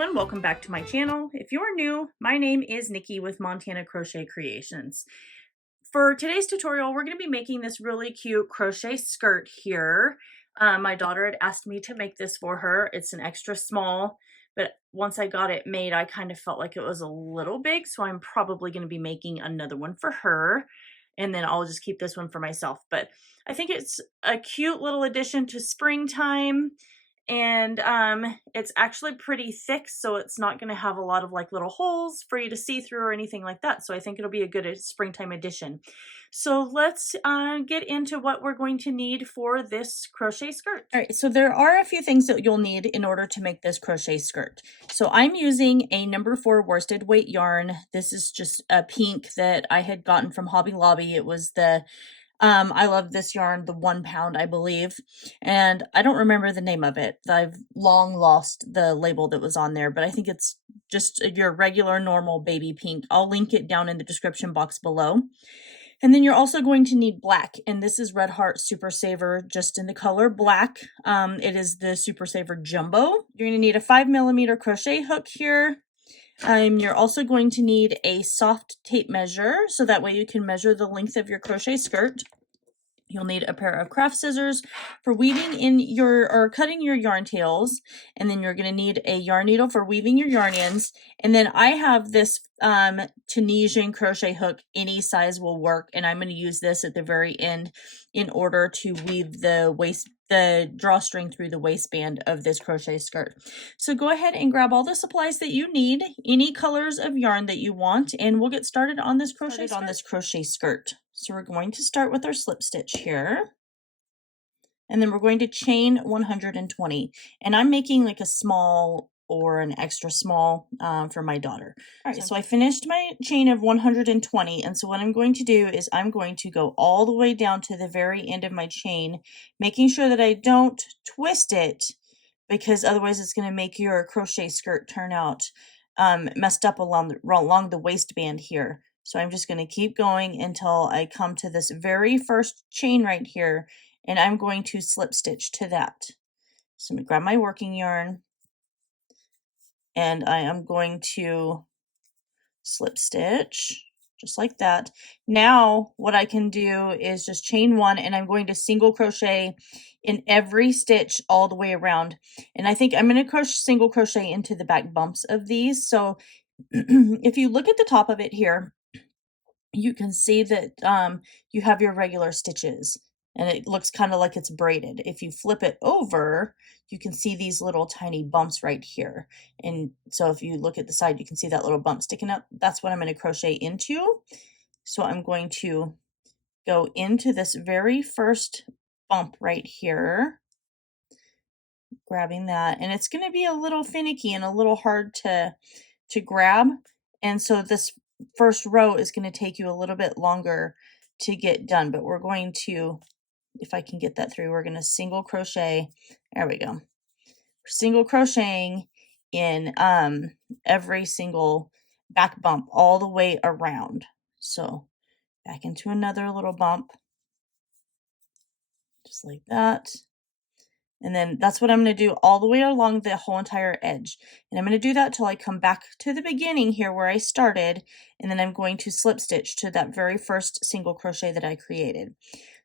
everyone, welcome back to my channel. If you're new, my name is Nikki with Montana Crochet Creations. For today's tutorial, we're going to be making this really cute crochet skirt here. My daughter had asked me to make this for her. It's an extra small, but once I got it made, I kind of felt like it was a little big, so I'm probably going to be making another one for her, and then I'll just keep this one for myself. But I think it's a cute little addition to springtime. And it's actually pretty thick, so it's not going to have a lot of like little holes for you to see through or anything like that. So I think it'll be a good springtime addition. So let's get into what we're going to need for this crochet skirt. All right, so there are a few things that you'll need in order to make this crochet skirt. So I'm using a number 4 worsted weight yarn. This is just a pink that I had gotten from Hobby Lobby. It was the I love this yarn, the 1 pound, I believe, and I don't remember the name of it. I've long lost the label that was on there, but I think it's just your regular normal baby pink. I'll link it down in the description box below. And then you're also going to need black, and this is Red Heart Super Saver, just in the color black. It is the Super Saver Jumbo. You're going to need a 5mm crochet hook here. You're also going to need a soft tape measure, so that way you can measure the length of your crochet skirt. You'll need a pair of craft scissors for weaving in your, or cutting your yarn tails, and then you're going to need a yarn needle for weaving your yarn ends. And then I have this Tunisian crochet hook. Any size will work, and I'm going to use this at the very end in order to weave the drawstring through the waistband of this crochet skirt. So go ahead and grab all the supplies that you need, any colors of yarn that you want, and we'll get started on this crochet skirt. So we're going to start with our slip stitch here, and then we're going to chain 120, and I'm making like a small or an extra small for my daughter. All right, so I finished my chain of 120, and so what I'm going to do is I'm going to go all the way down to the very end of my chain, making sure that I don't twist it, because otherwise it's going to make your crochet skirt turn out messed up along the waistband here. So I'm just going to keep going until I come to this very first chain right here, and I'm going to slip stitch to that. So I'm going to grab my working yarn, and I am going to slip stitch just like that. Now what I can do is just chain 1, and I'm going to single crochet in every stitch all the way around. And I think I'm going to single crochet into the back bumps of these. So if you look at the top of it here, you can see that you have your regular stitches, and it looks kind of like it's braided. If you flip it over, you can see these little tiny bumps right here. And so if you look at the side, you can see that little bump sticking up. That's what I'm going to crochet into. So I'm going to go into this very first bump right here, grabbing that, and it's going to be a little finicky and a little hard to grab. And so this first row is going to take you a little bit longer to get done, but we're going to, if I can get that through, we're going to single crochet. There we go. We're single crocheting in every single back bump all the way around. So back into another little bump, just like that. And then that's what I'm going to do all the way along the whole entire edge. And I'm going to do that till I come back to the beginning here where I started. And then I'm going to slip stitch to that very first single crochet that I created.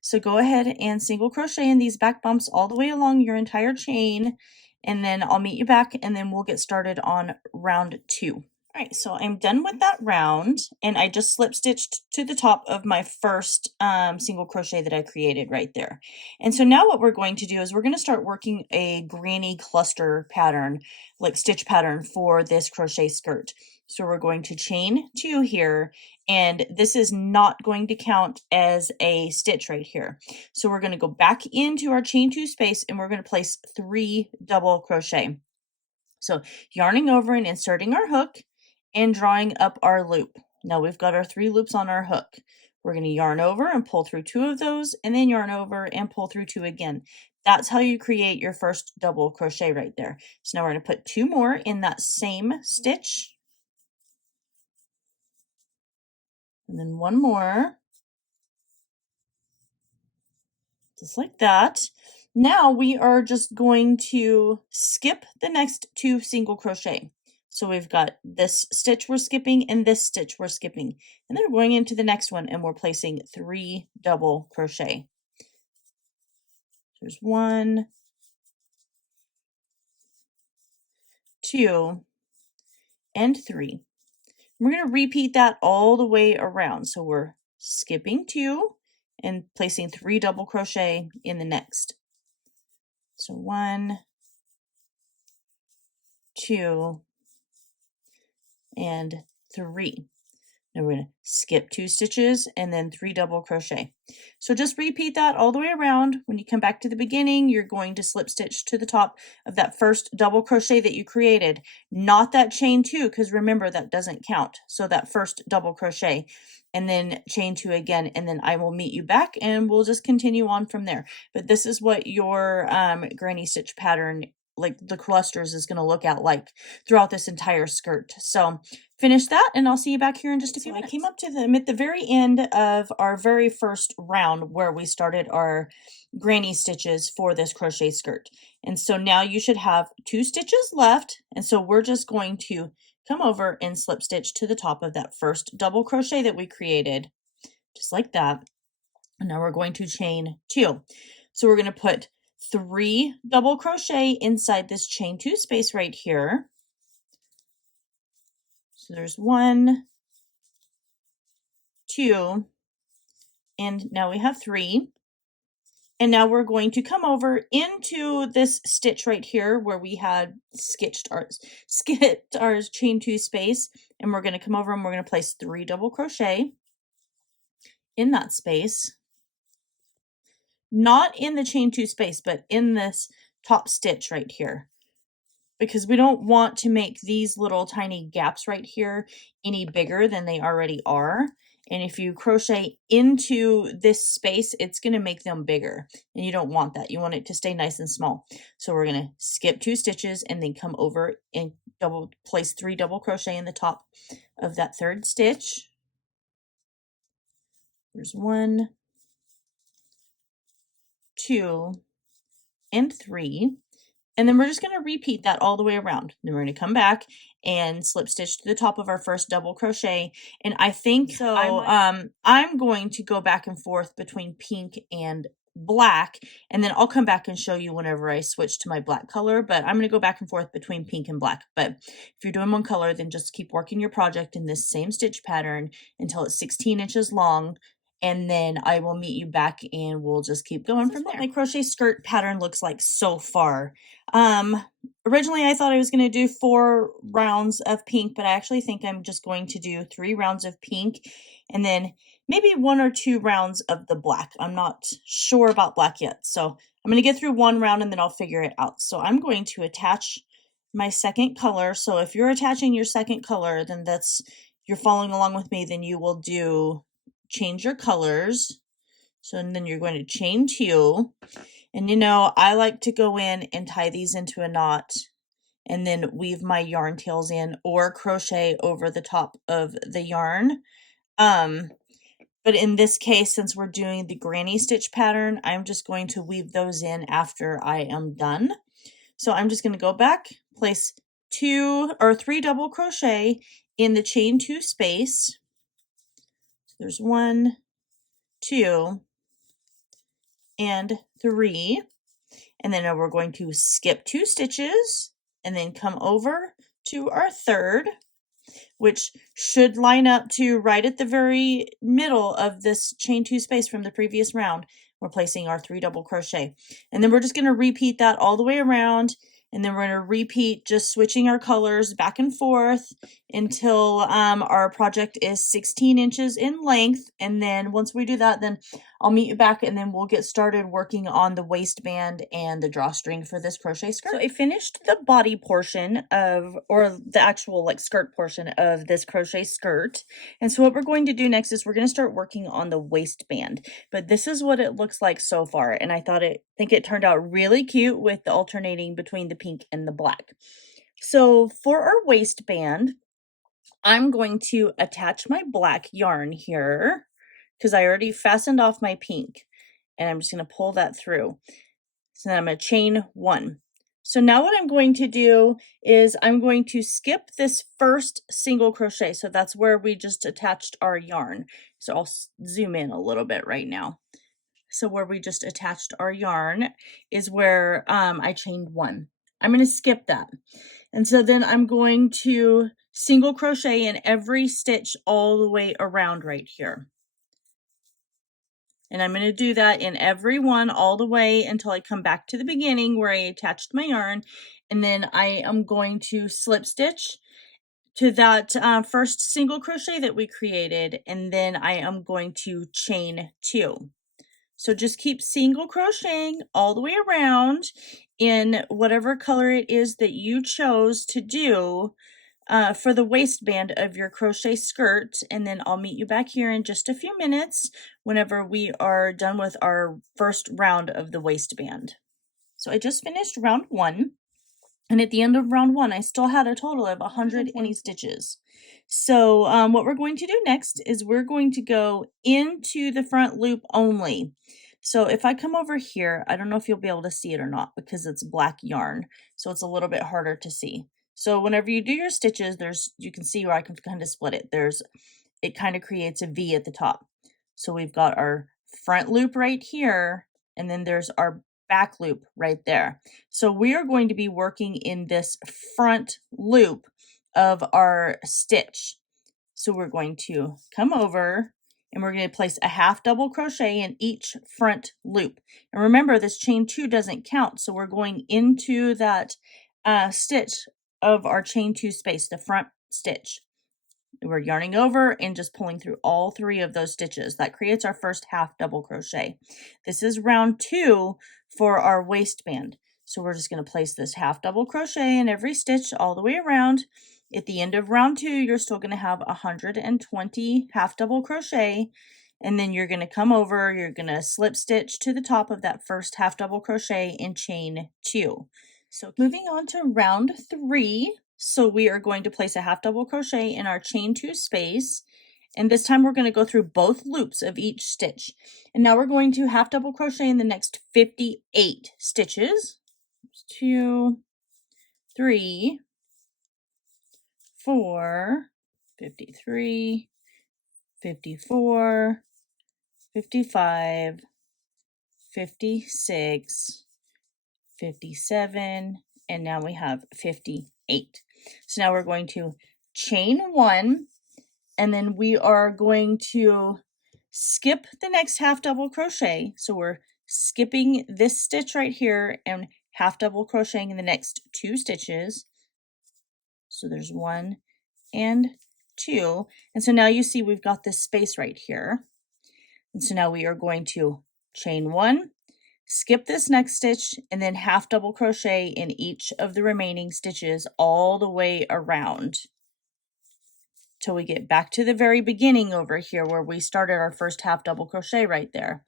So go ahead and single crochet in these back bumps all the way along your entire chain. And then I'll meet you back, and then we'll get started on round 2. All right, so I'm done with that round, and I just slip stitched to the top of my first single crochet that I created right there. And so now what we're going to do is we're going to start working a granny cluster pattern, like stitch pattern for this crochet skirt. So we're going to chain 2 here, and this is not going to count as a stitch right here. So we're going to go back into our chain 2 space, and we're going to place 3 double crochet. So yarning over and inserting our hook, and drawing up our loop. Now we've got our 3 loops on our hook. We're going to yarn over and pull through 2 of those, and then yarn over and pull through 2 again. That's how you create your first double crochet right there. So now we're going to put 2 more in that same stitch, and then 1 more, just like that. Now we are just going to skip the next 2 single crochet. So we've got this stitch we're skipping and this stitch we're skipping. And then we're going into the next one and we're placing 3 double crochet. There's 1, 2, and 3. We're going to repeat that all the way around. So we're skipping 2 and placing 3 double crochet in the next. So 1, 2, and 3. Now we're going to skip 2 stitches and then 3 double crochet. So just repeat that all the way around. When you come back to the beginning, you're going to slip stitch to the top of that first double crochet that you created, not that chain 2, because remember that doesn't count. So that first double crochet and then chain 2 again, and then I will meet you back and we'll just continue on from there. But this is what your granny stitch pattern, like the clusters, is going to look at like throughout this entire skirt. So finish that and I'll see you back here in just a few minutes. I came up to them at the very end of our very first round where we started our granny stitches for this crochet skirt. And so now you should have 2 stitches left. And so we're just going to come over and slip stitch to the top of that first double crochet that we created, just like that. And now we're going to chain 2. So we're going to put 3 double crochet inside this chain 2 space right here. So there's 1, 2, and now we have 3. And now we're going to come over into this stitch right here where we had skipped our chain 2 space, and we're going to come over and we're going to place 3 double crochet in that space. Not in the chain 2 space, but in this top stitch right here, because we don't want to make these little tiny gaps right here any bigger than they already are. And if you crochet into this space, it's going to make them bigger, and you don't want that. You want it to stay nice and small. So we're going to skip 2 stitches and then come over and place 3 double crochet in the top of that third stitch. There's 1, 2, and 3. And then we're just going to repeat that all the way around. Then we're going to come back and slip stitch to the top of our first double crochet. And I think so I'm going to go back and forth between pink and black, and then I'll come back and show you whenever I switch to my black color. But I'm going to go back and forth between pink and black. But if you're doing one color, then just keep working your project in this same stitch pattern until it's 16 inches long. And then I will meet you back and we'll just keep going from there. My crochet skirt pattern looks like so far. Originally I thought I was going to do 4 rounds of pink, but I actually think I'm just going to do 3 rounds of pink and then maybe 1 or 2 rounds of the black. I'm not sure about black yet. So I'm going to get through 1 round and then I'll figure it out. So I'm going to attach my second color. So if you're attaching your second color, then you're following along with me, then you will change your colors. So and then you're going to chain 2, and you know I like to go in and tie these into a knot and then weave my yarn tails in or crochet over the top of the yarn. But in this case, since we're doing the granny stitch pattern, I'm just going to weave those in after I am done. So I'm just going to go back, place 2 or 3 double crochet in the chain 2 space. There's 1, 2, and 3. And then we're going to skip 2 stitches and then come over to our third, which should line up to right at the very middle of this chain 2 space from the previous round. We're placing our 3 double crochet. And then we're just going to repeat that all the way around. And then we're going to repeat just switching our colors back and forth until our project is 16 inches in length. And then once we do that, then I'll meet you back and then we'll get started working on the waistband and the drawstring for this crochet skirt. So I finished the body portion or the actual like skirt portion of this crochet skirt. And so what we're going to do next is we're going to start working on the waistband. But this is what it looks like so far. And I think it turned out really cute with the alternating between the pink and the black. So for our waistband, I'm going to attach my black yarn here because I already fastened off my pink, and I'm just going to pull that through. So then I'm going to chain 1. So now what I'm going to do is I'm going to skip this first single crochet. So that's where we just attached our yarn. So I'll zoom in a little bit right now. So where we just attached our yarn is where I chained one. I'm going to skip that. And so then I'm going to single crochet in every stitch all the way around right here. And I'm going to do that in every one all the way until I come back to the beginning where I attached my yarn. And then I am going to slip stitch to that first single crochet that we created. And then I am going to chain two. So just keep single crocheting all the way around in whatever color it is that you chose to do for the waistband of your crochet skirt. And then I'll meet you back here in just a few minutes whenever we are done with our first round of the waistband. So I just finished round one. And at the end of round one, I still had a total of 120 stitches. So what we're going to do next is we're going to go into the front loop only. So if I come over here, I don't know if you'll be able to see it or not because it's black yarn. So it's a little bit harder to see. So whenever you do your stitches, you can see where I can kind of split it. It kind of creates a V at the top. So we've got our front loop right here, and then there's our back loop right there. So we are going to be working in this front loop of our stitch. So we're going to come over and we're going to place a half double crochet in each front loop. And remember, this chain two doesn't count. So we're going into that stitch of our chain two space, the front stitch. We're yarning over and just pulling through all three of those stitches. That creates our first half double crochet. This is round two for our waistband. So we're just going to place this half double crochet in every stitch all the way around. At the end of round two, you're still going to have 120 half double crochet. And then you're going to come over, you're going to slip stitch to the top of that first half double crochet and chain two. So moving on to round three. So we are going to place a half double crochet in our chain two space. And this time we're going to go through both loops of each stitch. And now we're going to half double crochet in the next 58 stitches. 2, 3, 4, 53, 54, 55, 56, 57, and now we have 58. So now we're going to chain one, and then we are going to skip the next half double crochet. So we're skipping this stitch right here and half double crocheting in the next two stitches. So there's 1 and 2. And so now you see we've got this space right here. And so now we are going to chain one, skip this next stitch, and then half double crochet in each of the remaining stitches all the way around till we get back to the very beginning over here where we started our first half double crochet right there.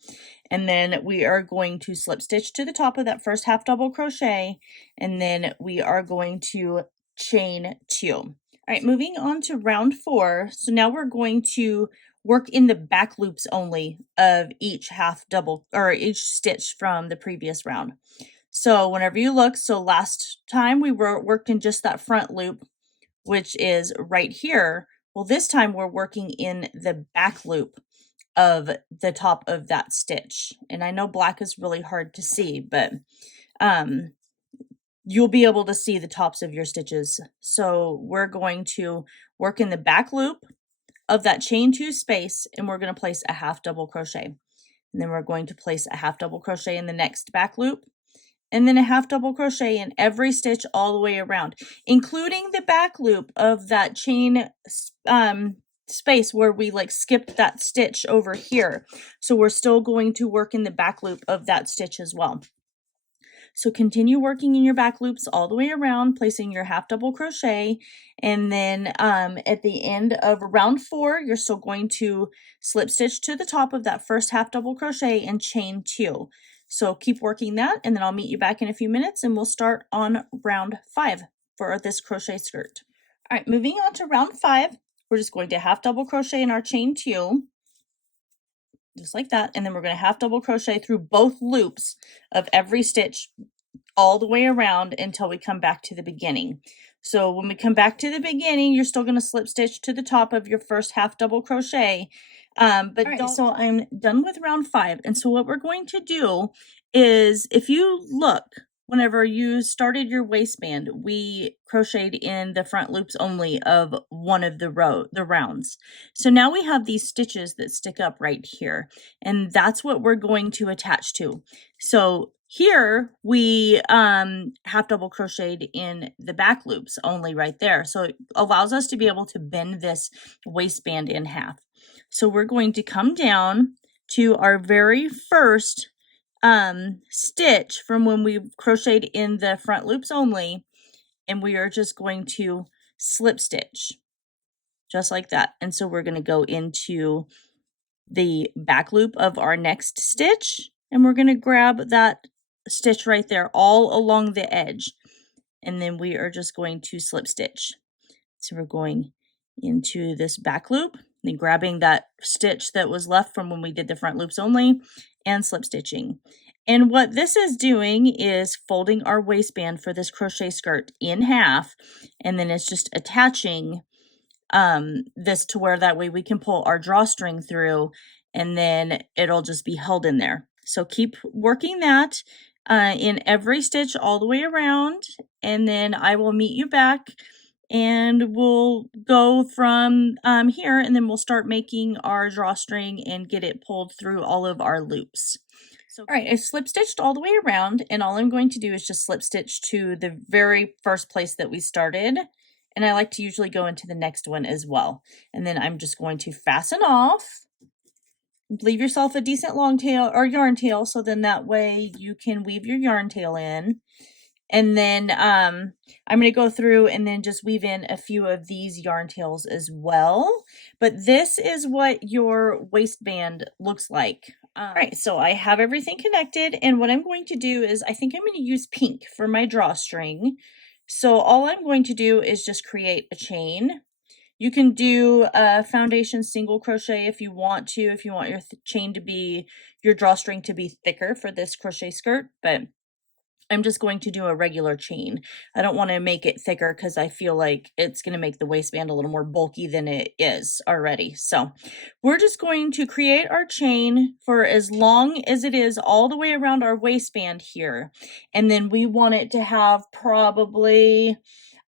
And then we are going to slip stitch to the top of that first half double crochet, and then we are going to chain two. All right, moving on to round 4. So now we're going to work in the back loops only of each half double or each stitch from the previous round. So whenever you look, so last time we worked in just that front loop, which is right here. Well, this time we're working in the back loop of the top of that stitch. And I know black is really hard to see, but you'll be able to see the tops of your stitches. So we're going to work in the back loop of that chain two space, and we're going to place a half double crochet. And then we're going to place a half double crochet in the next back loop, and then a half double crochet in every stitch all the way around, including the back loop of that chain space where we like skipped that stitch over here. So we're still going to work in the back loop of that stitch as well. So continue working in your back loops all the way around, placing your half double crochet. And then at the end of round 4, you're still going to slip stitch to the top of that first half double crochet and chain 2. So keep working that, and then I'll meet you back in a few minutes and we'll start on round 5 for this crochet skirt. All right, moving on to round 5, we're just going to half double crochet in our chain 2, just like that, and then we're going to half double crochet through both loops of every stitch all the way around until we come back to the beginning. So when we come back to the beginning, you're still going to slip stitch to the top of your first half double crochet. But right, so I'm done with round 5. And so what we're going to do is, if you look, whenever you started your waistband, we crocheted in the front loops only of one of the rounds. So now we have these stitches that stick up right here, and that's what we're going to attach to. So here we half double crocheted in the back loops only right there. So it allows us to be able to bend this waistband in half. So we're going to come down to our very first stitch from when we crocheted in the front loops only, and we are just going to slip stitch just like that. And so we're going to go into the back loop of our next stitch, and we're going to grab that stitch right there all along the edge, and then we are just going to slip stitch. So we're going into this back loop, then grabbing that stitch that was left from when we did the front loops only, and slip stitching. And what this is doing is folding our waistband for this crochet skirt in half, and then it's just attaching this to where that way we can pull our drawstring through, and then it'll just be held in there. So keep working that in every stitch all the way around, and then I will meet you back and we'll go from here, and then we'll start making our drawstring and get it pulled through all of our loops. So, all right, I slip stitched all the way around, and all I'm going to do is just slip stitch to the very first place that we started. And I like to usually go into the next one as well. And then I'm just going to fasten off. Leave yourself a decent long tail or yarn tail, so then that way you can weave your yarn tail in. And then I'm going to go through and then just weave in a few of these yarn tails as well. But this is what your waistband looks like. All right, so I have everything connected, and what I'm going to do is I think I'm going to use pink for my drawstring. So all I'm going to do is just create a chain. You can do a foundation single crochet if you want to, if you want your chain to be, your drawstring to be thicker for this crochet skirt, but I'm just going to do a regular chain. I don't want to make it thicker because I feel like it's going to make the waistband a little more bulky than it is already. So we're just going to create our chain for as long as it is all the way around our waistband here. And then we want it to have probably,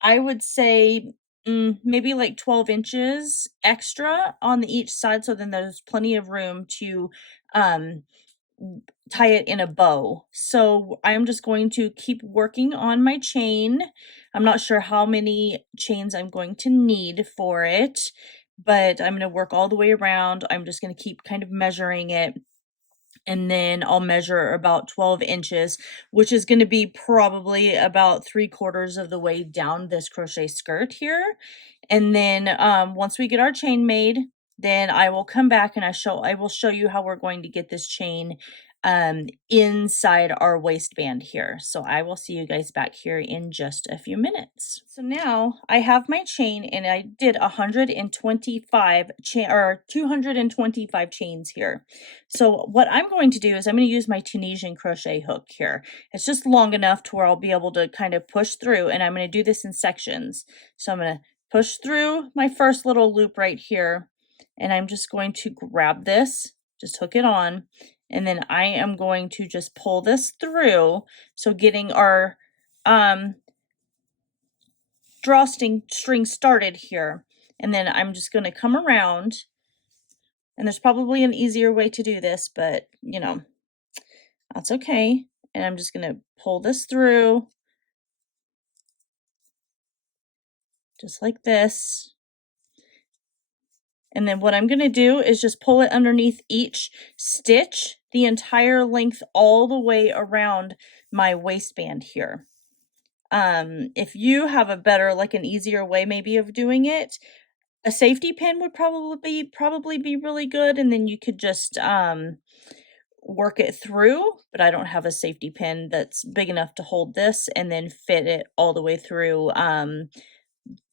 I would say, maybe like 12 inches extra on each side. So then there's plenty of room to tie it in a bow. So I'm just going to keep working on my chain. I'm not sure how many chains I'm going to need for it, but I'm going to work all the way around. I'm just going to keep kind of measuring it, and then I'll measure about 12 inches, which is going to be probably about 3/4 of the way down this crochet skirt here. And then once we get our chain made, then I will come back and I will show you how we're going to get this chain inside our waistband here. So I will see you guys back here in just a few minutes. So now I have my chain, and I did 225 chains here. So what I'm going to do is I'm going to use my Tunisian crochet hook here. It's just long enough to where I'll be able to kind of push through, and I'm going to do this in sections. So I'm going to push through my first little loop right here, and I'm just going to grab this, just hook it on, and then I am going to just pull this through. So getting our drawstring started here. And then I'm just going to come around, and there's probably an easier way to do this, but you know, that's okay. And I'm just going to pull this through just like this. And then what I'm going to do is just pull it underneath each stitch, the entire length all the way around my waistband here. If you have a better, like an easier way maybe of doing it, a safety pin would probably be really good, and then you could just work it through, but I don't have a safety pin that's big enough to hold this and then fit it all the way through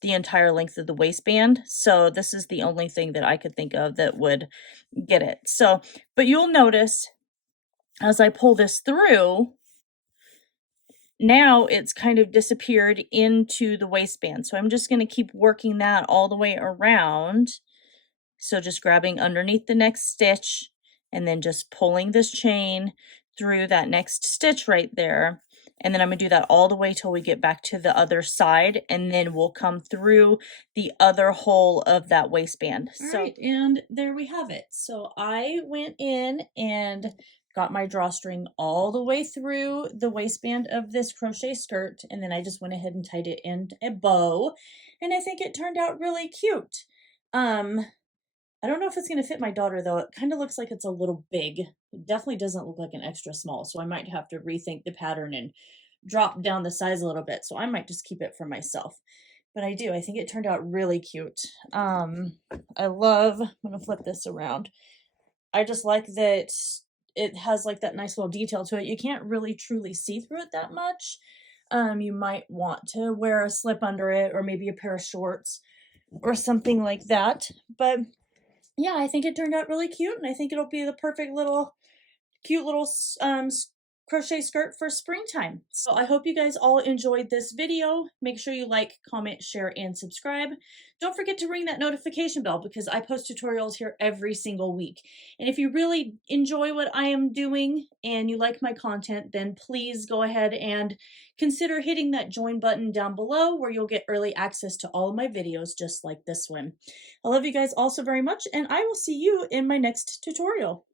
the entire length of the waistband. So this is the only thing that I could think of that would get it. So, but you'll notice as I pull this through, now it's kind of disappeared into the waistband. So I'm just going to keep working that all the way around. So just grabbing underneath the next stitch and then just pulling this chain through that next stitch right there. And then I'm gonna do that all the way till we get back to the other side, and then we'll come through the other hole of that waistband. All right, and there we have it. So I went in and got my drawstring all the way through the waistband of this crochet skirt, and then I just went ahead and tied it in a bow, and I think it turned out really cute. I don't know if it's going to fit my daughter though. It kind of looks like it's a little big. It definitely doesn't look like an extra small, so I might have to rethink the pattern and drop down the size a little bit. So I might just keep it for myself. But I do. I think it turned out really cute. I love, I'm going to flip this around. I just like that it has like that nice little detail to it. You can't really truly see through it that much. You might want to wear a slip under it or maybe a pair of shorts or something like that. But yeah, I think it turned out really cute, and I think it'll be the perfect little, cute little crochet skirt for springtime. So I hope you guys all enjoyed this video. Make sure you like, comment, share, and subscribe. Don't forget to ring that notification bell because I post tutorials here every single week. And if you really enjoy what I am doing and you like my content, then please go ahead and consider hitting that join button down below where you'll get early access to all of my videos just like this one. I love you guys all so very much, and I will see you in my next tutorial.